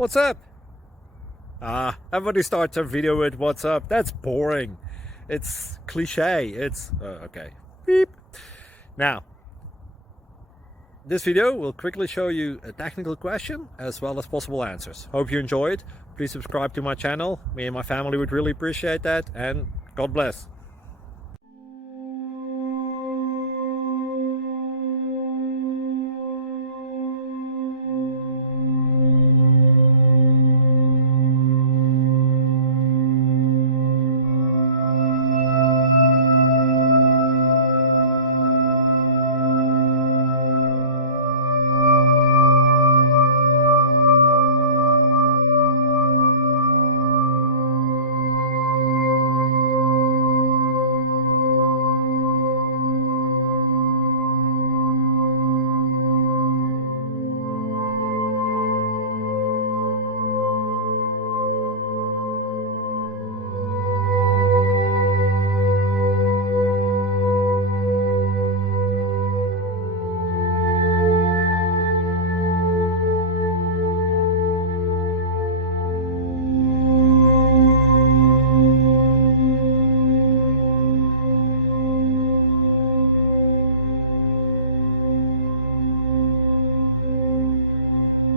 What's up? Everybody starts a video with what's up. That's boring. It's cliche. It's okay. Beep. Now, this video will quickly show you a technical question as well as possible answers. Hope you enjoyed. Please subscribe to my channel. Me and my family would really appreciate that, and God bless.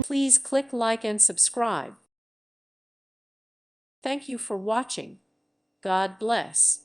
Please click like and subscribe. Thank you for watching. God bless.